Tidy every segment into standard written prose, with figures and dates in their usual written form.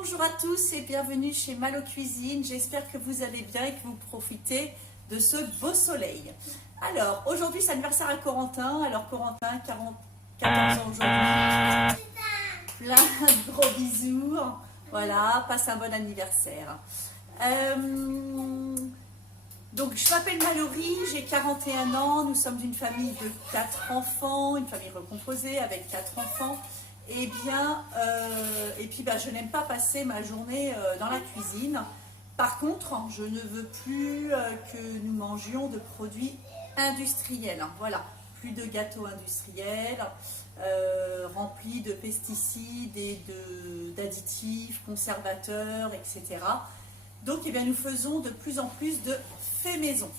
Bonjour à tous et bienvenue chez Malo Cuisine. J'espère que vous allez bien et que vous profitez de ce beau soleil. Alors, aujourd'hui c'est l'anniversaire à Corentin. Alors Corentin, 14 ans aujourd'hui. Plein de gros bisous. Voilà, passe un bon anniversaire. Donc, je m'appelle Mallory, j'ai 41 ans. Nous sommes d'une famille de 4 enfants, une famille recomposée avec 4 enfants. Et puis je n'aime pas passer ma journée dans la cuisine. Par contre, je ne veux plus que nous mangions de produits industriels. Voilà, plus de gâteaux industriels remplis de pesticides et d'additifs, conservateurs, etc. Donc, nous faisons de plus en plus de fait maison.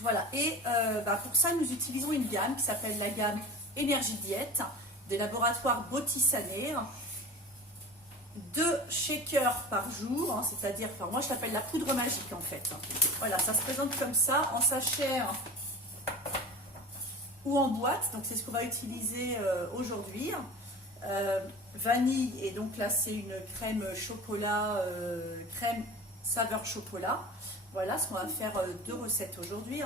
Voilà, et pour ça, nous utilisons une gamme qui s'appelle la gamme Énergie Diète des laboratoires Bottisané, 2 shakers par jour, c'est-à-dire, moi je l'appelle la poudre magique en fait. Voilà, ça se présente comme ça, en sachet ou en boîte, donc c'est ce qu'on va utiliser aujourd'hui. Vanille, et donc là c'est une crème chocolat, crème saveur chocolat. Voilà ce qu'on va faire 2 recettes aujourd'hui.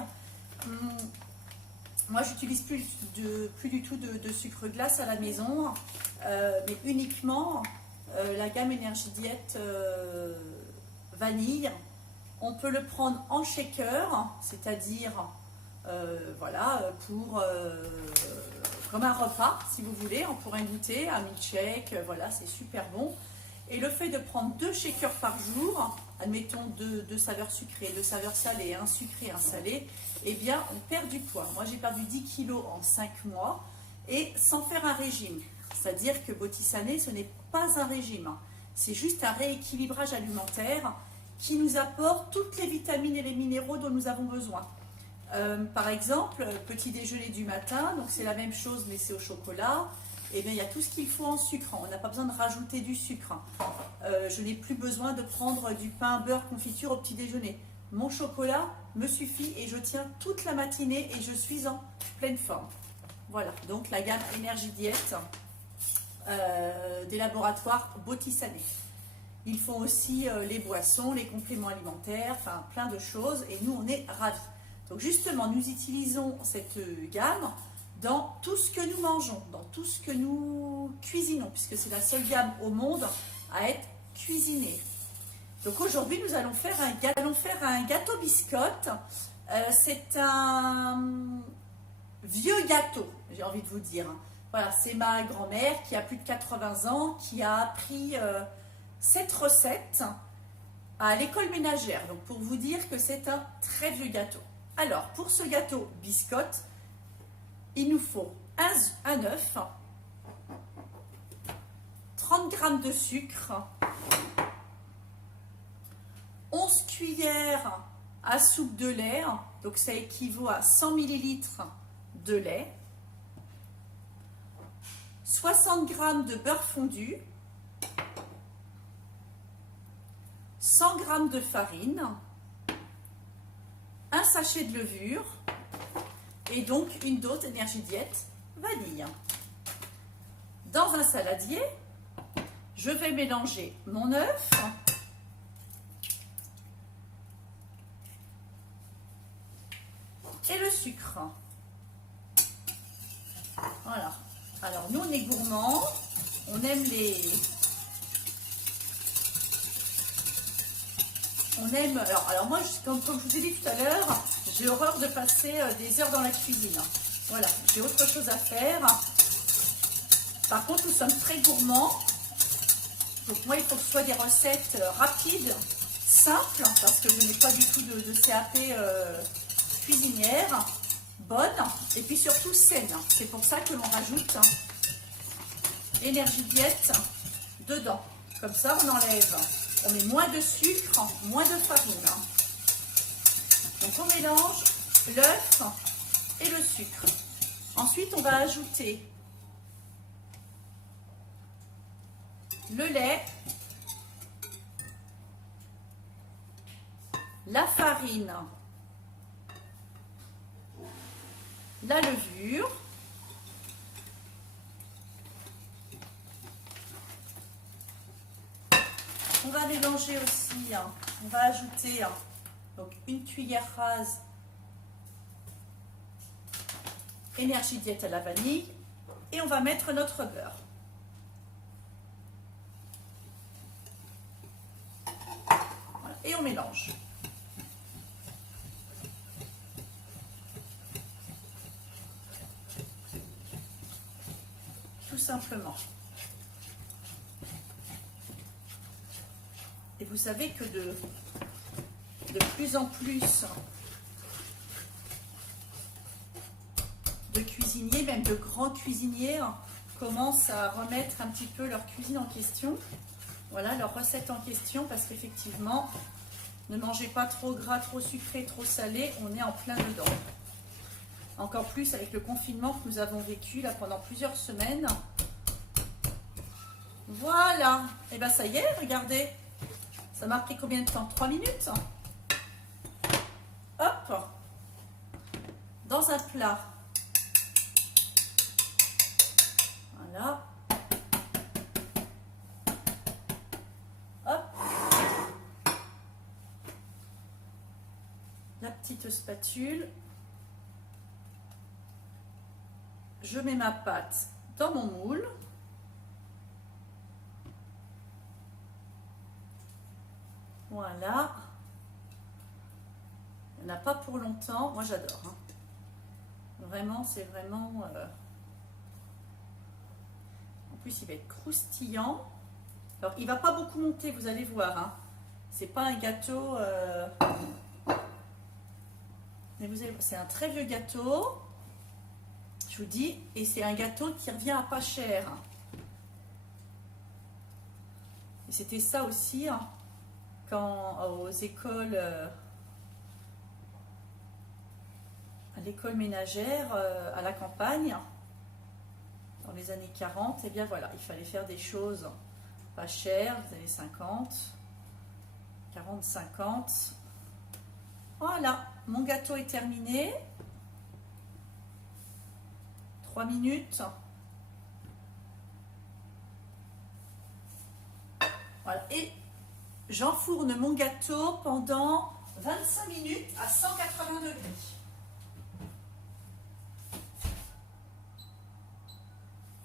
Moi, j'utilise plus du tout de sucre glace à la maison, mais uniquement la gamme Énergie Diète vanille. On peut le prendre en shaker, c'est-à-dire comme un repas, si vous voulez. On pourrait goûter un milkshake, voilà, c'est super bon. Et le fait de prendre 2 shakers par jour, admettons 2 saveurs sucrées, 2 saveurs salées, un sucré, un salé, eh bien on perd du poids. Moi j'ai perdu 10 kilos en 5 mois et sans faire un régime. C'est-à-dire que Bottisané, ce n'est pas un régime, c'est juste un rééquilibrage alimentaire qui nous apporte toutes les vitamines et les minéraux dont nous avons besoin. Par exemple, petit déjeuner du matin, donc c'est la même chose mais c'est au chocolat. Eh bien, il y a tout ce qu'il faut en sucre. On n'a pas besoin de rajouter du sucre. Je n'ai plus besoin de prendre du pain, beurre, confiture au petit déjeuner. Mon chocolat me suffit et je tiens toute la matinée et je suis en pleine forme. Voilà, donc la gamme Énergie Diète des laboratoires Bottisané. Ils font aussi les boissons, les compléments alimentaires, enfin plein de choses et nous on est ravis. Donc justement, nous utilisons cette gamme dans tout ce que nous mangeons, dans tout ce que nous cuisinons, puisque c'est la seule gamme au monde à être cuisinée. Donc aujourd'hui, nous allons faire un gâteau biscotte. C'est un vieux gâteau, j'ai envie de vous dire. Voilà, c'est ma grand-mère qui a plus de 80 ans, qui a appris cette recette à l'école ménagère. Donc pour vous dire que c'est un très vieux gâteau. Alors, pour ce gâteau biscotte, il nous faut un œuf, 30 g de sucre, 11 cuillères à soupe de lait, donc ça équivaut à 100 ml de lait, 60 g de beurre fondu, 100 g de farine, un sachet de levure, et donc une dose Énergie Diète vanille. Dans un saladier, je vais mélanger mon œuf, et le sucre. Voilà. Alors nous on est gourmands, on aime alors moi, comme je vous ai dit tout à l'heure, j'ai horreur de passer des heures dans la cuisine. Voilà, j'ai autre chose à faire. Par contre, nous sommes très gourmands. Donc moi, il faut que ce soit des recettes rapides, simples, parce que je n'ai pas du tout de CAP cuisinière, bonne, et puis surtout saine. C'est pour ça que l'on rajoute Énergie Diète dedans. Comme ça, on enlève. On met moins de sucre, moins de farine. Donc on mélange l'œuf et le sucre. Ensuite, on va ajouter le lait, la farine, la levure, On va mélanger aussi, hein, on va ajouter donc une cuillère rase Énergie Diète à la vanille et on va mettre notre beurre. Voilà, et on mélange. Tout simplement. Et vous savez que de plus en plus de cuisiniers, même de grands cuisiniers, commencent à remettre un petit peu leur cuisine en question. Voilà, leur recette en question, parce qu'effectivement, ne mangez pas trop gras, trop sucré, trop salé, on est en plein dedans. Encore plus avec le confinement que nous avons vécu là pendant plusieurs semaines. Voilà, et bien ça y est, regardez. Ça m'a pris combien de temps? 3 minutes. Hop. Dans un plat. Voilà. Hop. La petite spatule. Je mets ma pâte dans mon moule. Voilà. Il n'y en a pas pour longtemps. Moi, j'adore. Hein. Vraiment, c'est vraiment... En plus, il va être croustillant. Alors, il ne va pas beaucoup monter, vous allez voir. Hein. C'est pas un gâteau... Mais vous allez... C'est un très vieux gâteau. Je vous dis. Et c'est un gâteau qui revient à pas cher. Et c'était ça aussi... Hein. Quand aux écoles, à l'école ménagère, à la campagne, dans les années 40, et bien voilà, il fallait faire des choses pas chères, les années 50, 40, 50. Voilà, mon gâteau est terminé. 3 minutes. Voilà, et j'enfourne mon gâteau pendant 25 minutes à 180 degrés.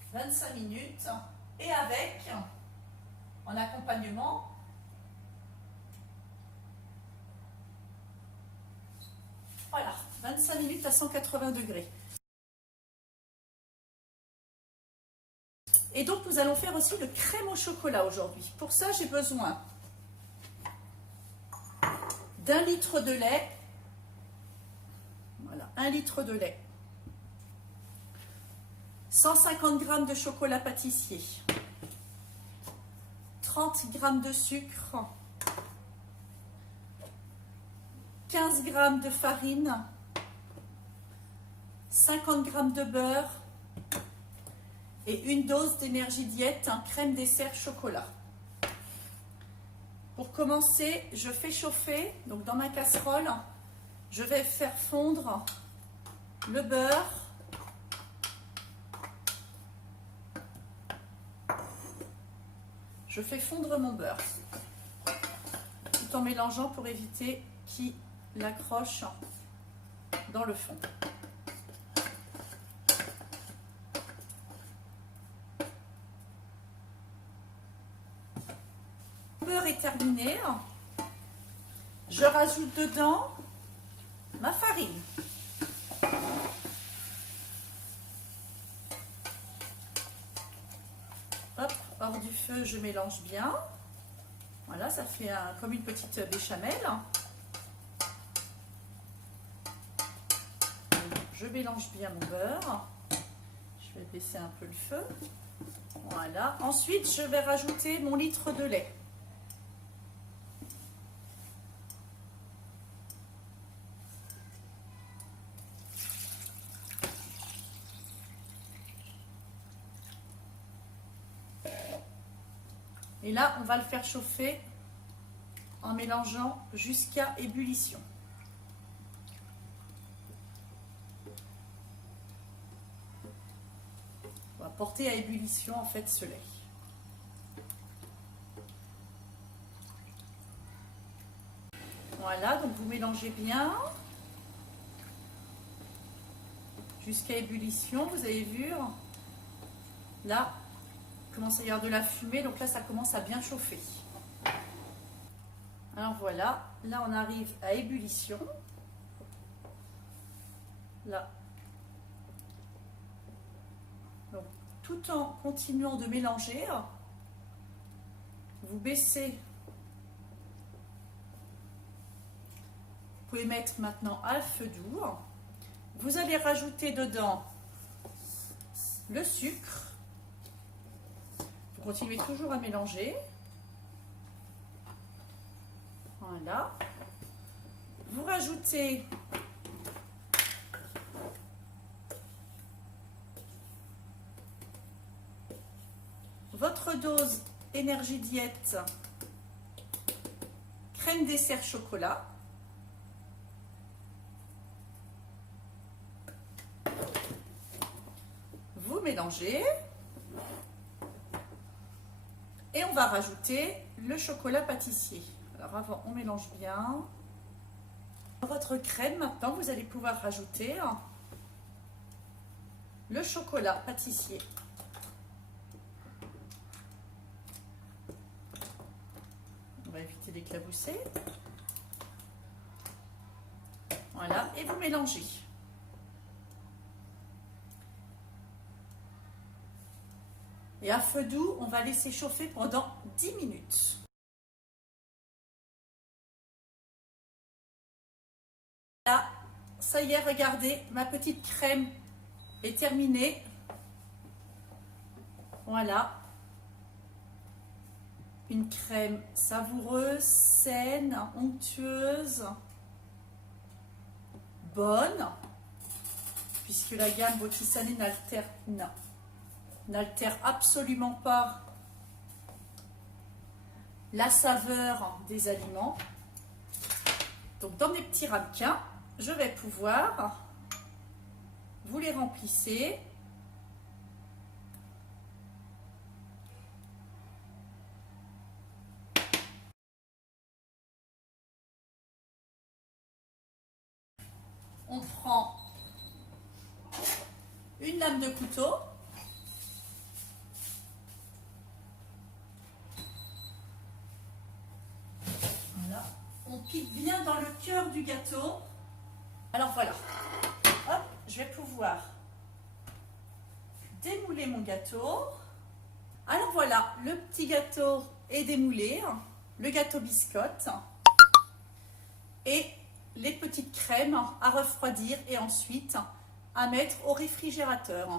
« 25 minutes et avec, en accompagnement, voilà, 25 minutes à 180 degrés. Et donc, nous allons faire aussi le crème au chocolat aujourd'hui. Pour ça, j'ai besoin d'1 litre de lait. Voilà, 1 litre de lait. 150 g de chocolat pâtissier. 30 g de sucre. 15 g de farine. 50 g de beurre. Et une dose d'énergie diète, crème dessert chocolat. Pour commencer, je fais chauffer, donc dans ma casserole, je vais faire fondre le beurre. Je fais fondre mon beurre, tout en mélangeant pour éviter qu'il accroche dans le fond. Le beurre est terminé. Je rajoute dedans ma farine. Hop, hors du feu, je mélange bien. Voilà, ça fait comme une petite béchamel. Je mélange bien mon beurre. Je vais baisser un peu le feu. Voilà. Ensuite, je vais rajouter mon litre de lait. Et là, on va le faire chauffer en mélangeant jusqu'à ébullition. On va porter à ébullition en fait ce lait. Voilà, donc vous mélangez bien jusqu'à ébullition. Vous avez vu, là, il commence à y avoir de la fumée, donc là, ça commence à bien chauffer. Alors voilà, là, on arrive à ébullition. Là. Donc, tout en continuant de mélanger, vous baissez. Vous pouvez mettre maintenant à feu doux. Vous allez rajouter dedans le sucre. Vous continuez toujours à mélanger. Voilà. Vous rajoutez votre dose énergie diète crème dessert chocolat. Vous mélangez et on va rajouter le chocolat pâtissier. Alors avant, on mélange bien. Dans votre crème, maintenant, vous allez pouvoir rajouter le chocolat pâtissier. On va éviter d'éclabousser. Voilà, et vous mélangez. Et à feu doux, on va laisser chauffer pendant 10 minutes. Là, ça y est, regardez, ma petite crème est terminée. Voilà. Une crème savoureuse, saine, onctueuse, bonne, puisque la gamme Botisané n'altère absolument pas la saveur des aliments. Donc dans mes petits ramequins, je vais pouvoir, vous les remplissez. On prend une lame de couteau. Voilà. On pique bien dans le cœur du gâteau. Alors voilà. Hop, je vais pouvoir démouler mon gâteau. Alors voilà, le petit gâteau est démoulé. Le gâteau biscotte. Et les petites crèmes à refroidir et ensuite à mettre au réfrigérateur.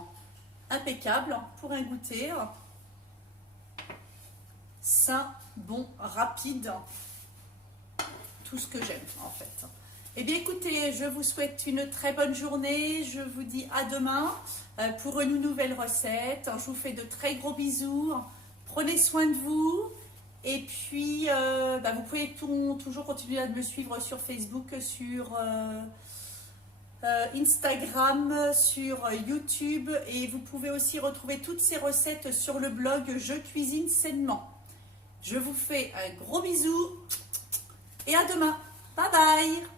Impeccable pour un goûter sain, bon, rapide, tout ce que j'aime en fait. Eh bien écoutez, je vous souhaite une très bonne journée, je vous dis à demain pour une nouvelle recette. Je vous fais de très gros bisous, prenez soin de vous. Et puis, vous pouvez toujours continuer à me suivre sur Facebook, sur Instagram, sur YouTube. Et vous pouvez aussi retrouver toutes ces recettes sur le blog Je cuisine sainement. Je vous fais un gros bisou et à demain. Bye bye!